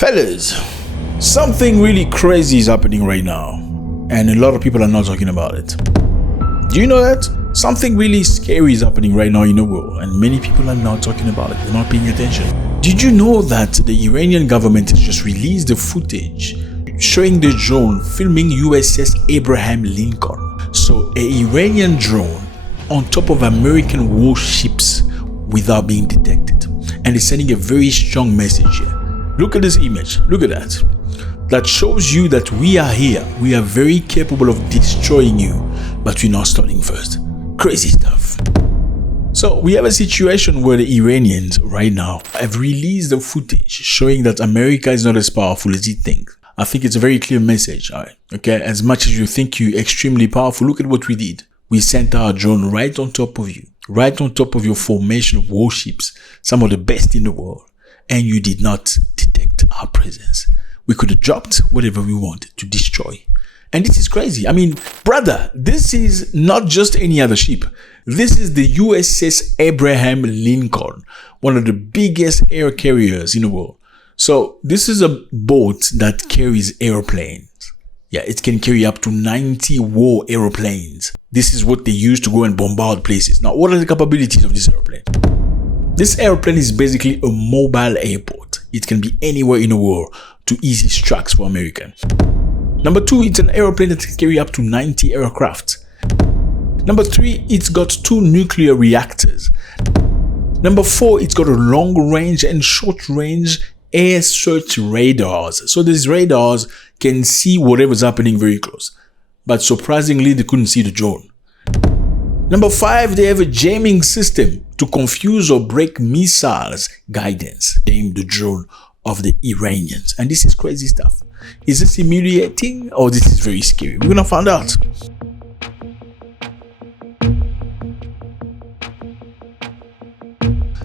Fellas, something really crazy is happening right now, and a lot of people are not talking about it. Do you know that? Something really scary is happening right now in the world, and many people are not talking about it. They're not paying attention. Did you know that the Iranian government has just released the footage showing the drone filming USS Abraham Lincoln? So, an Iranian drone on top of American warships without being detected, and it's sending a very strong message here. Look at this image. Look at that. That shows you that we are here. We are very capable of destroying you, but we're not starting first. Crazy stuff. So we have a situation where the Iranians right now have released the footage showing that America is not as powerful as you think. I think it's a very clear message. All right. Okay. As much as you think you're extremely powerful, look at what we did. We sent our drone right on top of you, right on top of your formation of warships, some of the best in the world, and you did not detect our presence. We could have dropped whatever we wanted to destroy. And this is crazy. I mean, brother, this is not just any other ship. This is the USS Abraham Lincoln, one of the biggest air carriers in the world. So this is a boat that carries airplanes. Yeah, it can carry up to 90 war airplanes. This is what they use to go and bombard places. Now, what are the capabilities of this airplane? This airplane is basically a mobile airport. It can be anywhere in the world to easy tracks for Americans. Number 2, it's an airplane that can carry up to 90 aircraft. Number 3, it's got 2 nuclear reactors. Number 4, it's got a long range and short range air search radars. So these radars can see whatever's happening very close. But surprisingly, they couldn't see the drone. Number 5, they have a jamming system to confuse or break missiles guidance, aim the drone of the Iranians. And this is crazy stuff. Is this humiliating or this is very scary? We're gonna find out.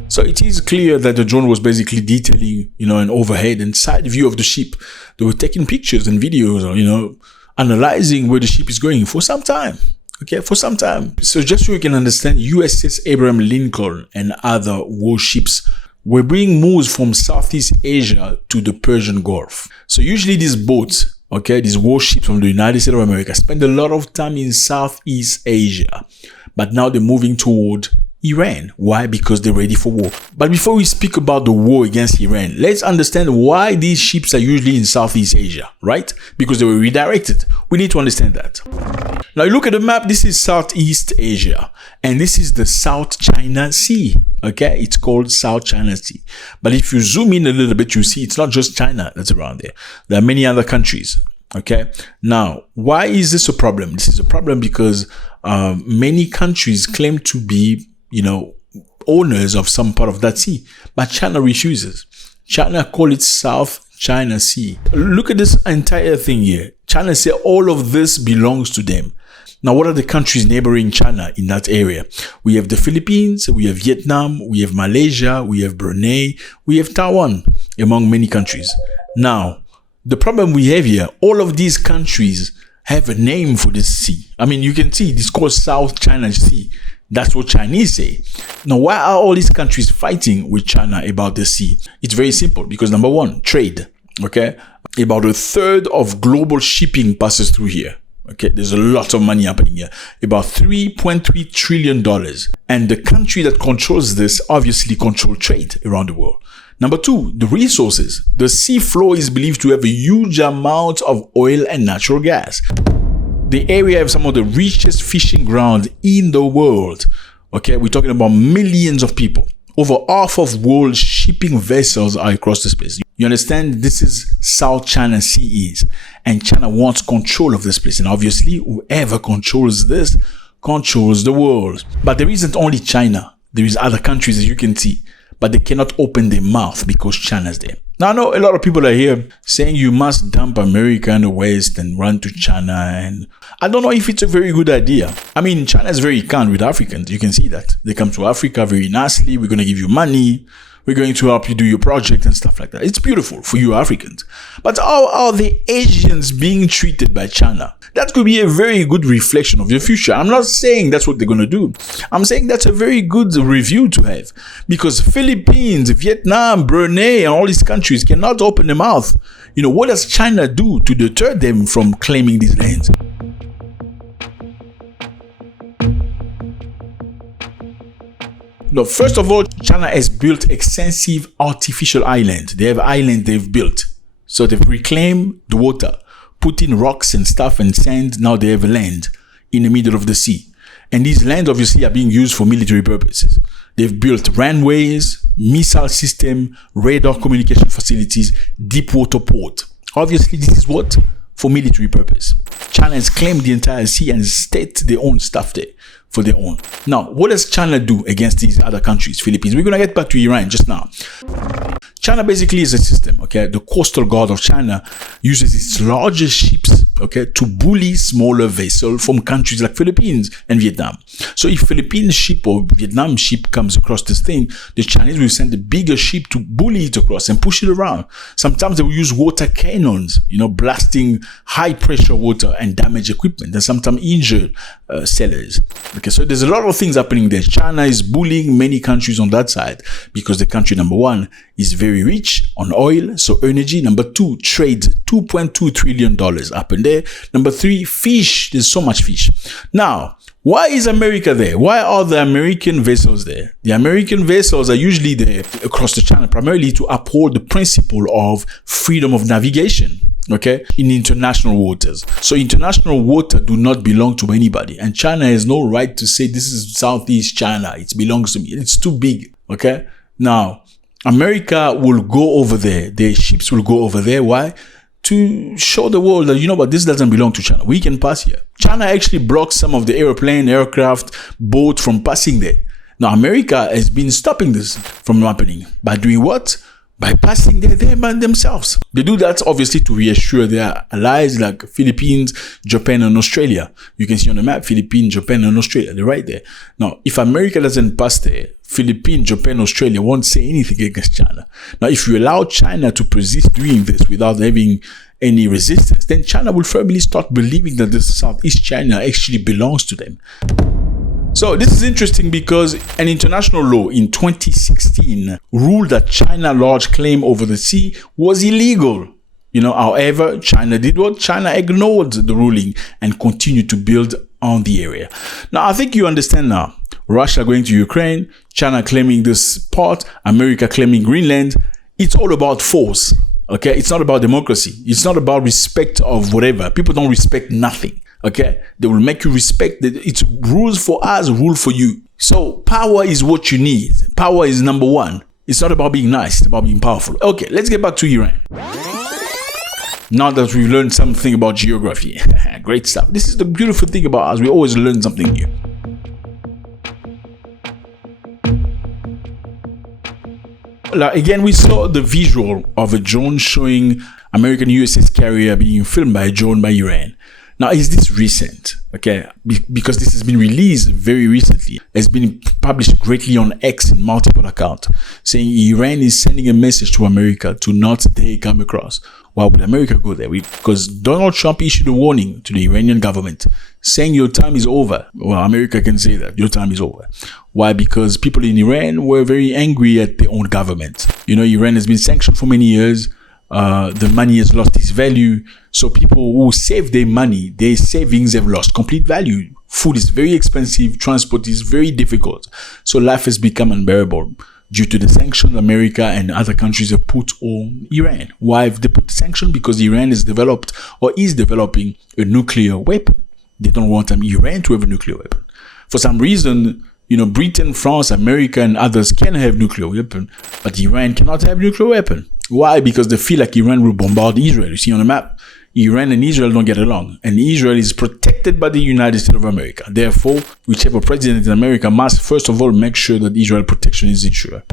So it is clear that the drone was basically detailing, an overhead and side view of the ship. They were taking pictures and videos, or, analyzing where the ship is going for some time. Okay, for some time. So just so you can understand, USS Abraham Lincoln and other warships were being moved from Southeast Asia to the Persian Gulf. So usually these boats, these warships from the United States of America spend a lot of time in Southeast Asia. But now they're moving toward Iran. Why? Because they're ready for war. But before we speak about the war against Iran, let's understand why these ships are usually in Southeast Asia, right? Because they were redirected. We need to understand that. Now look at the map. This is Southeast Asia, and this is the South China Sea. Okay, it's called South China Sea. But if you zoom in a little bit, you see it's not just China that's around there. There are many other countries. Okay, now why is this a problem? This is a problem because many countries claim to be owners of some part of that sea, but China refuses. China call it South China Sea. Look at this entire thing here. China say all of this belongs to them. Now, what are the countries neighboring China in that area? We have the Philippines, we have Vietnam, we have Malaysia, we have Brunei, we have Taiwan, among many countries. Now, the problem we have here, all of these countries have a name for this sea. I mean, you can see it's called South China Sea. That's what Chinese say. Now, why are all these countries fighting with China about the sea? It's very simple because number 1, trade. Okay, about a third of global shipping passes through here. Okay, there's a lot of money happening here, about $3.3 trillion. And the country that controls this obviously controls trade around the world. Number 2, the resources. The sea floor is believed to have a huge amount of oil and natural gas. The area has some of the richest fishing grounds in the world. Okay, we're talking about millions of people. Over half of world shipping vessels are across this place. You understand? This is South China Sea is, and China wants control of this place. And obviously, whoever controls this controls the world. But there isn't only China. There is other countries, as you can see, but they cannot open their mouth because China's there. Now, I know a lot of people are here saying you must dump America in the West and run to China. And I don't know if it's a very good idea. I mean, China is very kind with Africans. You can see that. They come to Africa very nicely. We're going to give you money. We're going to help you do your project and stuff like that. It's beautiful for you Africans. But how are the Asians being treated by China? That could be a very good reflection of your future. I'm not saying that's what they're going to do. I'm saying that's a very good review to have, because Philippines, Vietnam, Brunei, and all these countries cannot open their mouth. What does China do to deter them from claiming these lands? No, first of all, China has built extensive artificial islands. They have islands they've built. So they've reclaimed the water, put in rocks and stuff and sand. Now they have a land in the middle of the sea. And these lands obviously are being used for military purposes. They've built runways, missile system, radar communication facilities, deep water port. Obviously, this is what? For military purpose. China has claimed the entire sea and staked their own stuff there for their own. Now, what does China do against these other countries, Philippines? We're going to get back to Iran just now. China basically is a system, okay? The coastal guard of China uses its largest ships, okay, to bully smaller vessels from countries like Philippines and Vietnam. So if Philippine ship or Vietnam ship comes across this thing, the Chinese will send a bigger ship to bully it across and push it around. Sometimes they will use water cannons, blasting high pressure water and damage equipment, and sometimes injure sailors. Okay, so there's a lot of things happening there. China is bullying many countries on that side because the country, number one, is very rich on oil, so energy. Number two, trade, $2.2 trillion happened there. Number three, fish. There's so much fish. Now, why is America there? Why are the American vessels there? The American vessels are usually there across the channel, primarily to uphold the principle of freedom of navigation, okay, in international waters. So international water do not belong to anybody. And China has no right to say, this is Southeast China, it belongs to me. It's too big, okay? Now, America will go over there. Their ships will go over there. Why? To show the world that, but this doesn't belong to China. We can pass here. China actually blocks some of the aircraft, boat from passing there. Now, America has been stopping this from happening. By doing what? By passing there themselves. They do that obviously to reassure their allies like Philippines, Japan, and Australia. You can see on the map, Philippines, Japan, and Australia. They're right there. Now, if America doesn't pass there, Philippines, Japan, Australia won't say anything against China. Now, if you allow China to persist doing this without having any resistance, then China will firmly start believing that the Southeast China actually belongs to them. So this is interesting because an international law in 2016 ruled that China's large claim over the sea was illegal. However, China did what? China ignored the ruling and continued to build on the area. Now, I think you understand now. Russia going to Ukraine, China claiming this part, America claiming Greenland. It's all about force, okay? It's not about democracy. It's not about respect of whatever. People don't respect nothing. Okay, they will make you respect that it's rules for us, rule for you. So power is what you need. Power is number one. It's not about being nice, it's about being powerful. Okay, let's get back to Iran. Now that we've learned something about geography, great stuff. This is the beautiful thing about us. We always learn something new. Again, we saw the visual of a drone showing American USS carrier being filmed by a drone by Iran. Now, is this recent? Okay, because this has been released very recently. It's been published greatly on X in multiple accounts, saying Iran is sending a message to America to not dare come across. Why would America go there? Because Donald Trump issued a warning to the Iranian government saying your time is over. Well, America can say that your time is over. Why? Because people in Iran were very angry at their own government. Iran has been sanctioned for many years. The money has lost its value. So people who save their money, their savings have lost complete value. Food is very expensive. Transport is very difficult. So life has become unbearable due to the sanctions America and other countries have put on Iran. Why have they put the sanction? Because Iran has developed or is developing a nuclear weapon. They don't want Iran to have a nuclear weapon. For some reason, Britain, France, America, and others can have nuclear weapon, but Iran cannot have nuclear weapon. Why? Because they feel like Iran will bombard Israel. You see on the map, Iran and Israel don't get along, and Israel is protected by the United States of America. Therefore, whichever president in America must first of all make sure that Israel protection is ensured.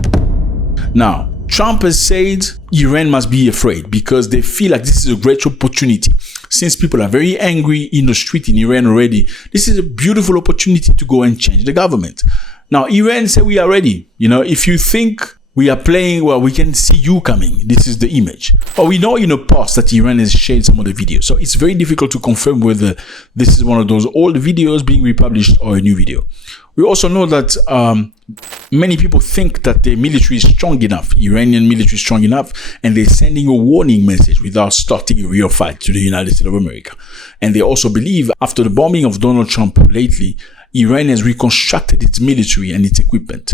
Now, Trump has said Iran must be afraid because they feel like this is a great opportunity. Since people are very angry in the street in Iran already, this is a beautiful opportunity to go and change the government. Now, Iran said we are ready. If you think We are playing, well, we can see you coming. This is the image. But we know in the past that Iran has shared some of the videos. So it's very difficult to confirm whether this is one of those old videos being republished or a new video. We also know that many people think that the military is strong enough, Iranian military is strong enough, and they're sending a warning message without starting a real fight to the United States of America. And they also believe after the bombing of Donald Trump lately, Iran has reconstructed its military and its equipment.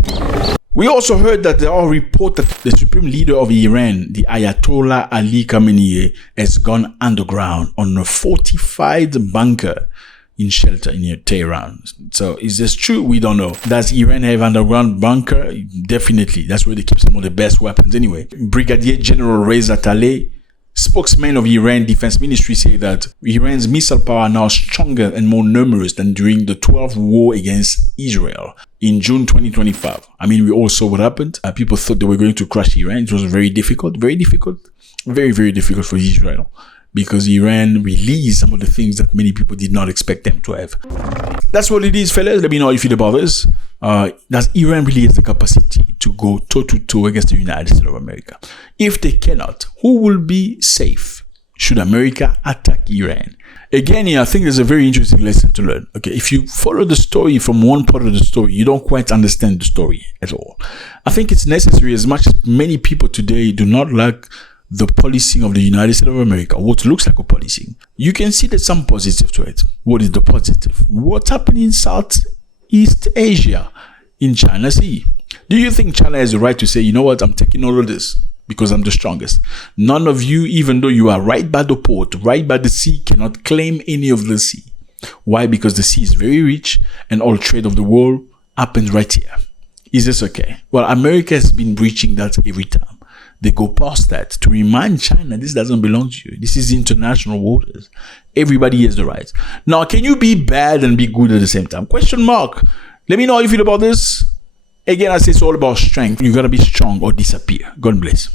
We also heard that there are reports that the supreme leader of Iran, the Ayatollah Ali Khamenei, has gone underground on a fortified bunker in shelter near Tehran. So is this true? We don't know. Does Iran have underground bunker? Definitely. That's where they keep some of the best weapons anyway. Brigadier General Reza Taleh, spokesman of Iran Defense Ministry, say that Iran's missile power are now stronger and more numerous than during the 12th war against Israel in June 2025. I mean, we all saw what happened. People thought they were going to crush Iran. It was very difficult, very difficult for Israel, because Iran released some of the things that many people did not expect them to have. That's what it is, fellas. Let me know how you feel about this. Does Iran really have the capacity to go toe-to-toe against the United States of America? If they cannot, who will be safe? Should America attack Iran? Again, I think there's a very interesting lesson to learn. Okay, if you follow the story from one part of the story, you don't quite understand the story at all. I think it's necessary, as much as many people today do not like the policing of the United States of America, what looks like a policing. You can see there's some positive to it. What is the positive? What's happening in Southeast Asia, in China Sea? Do you think China has the right to say, you know what, I'm taking all of this because I'm the strongest? None of you, even though you are right by the port, right by the sea, cannot claim any of the sea. Why? Because the sea is very rich and all trade of the world happens right here. Is this okay? Well, America has been breaching that every time. They go past that to remind China, this doesn't belong to you. This is international waters. Everybody has the right. Now, can you be bad and be good at the same time? Question mark. Let me know how you feel about this. Again, I say it's all about strength. You got to be strong or disappear. God bless.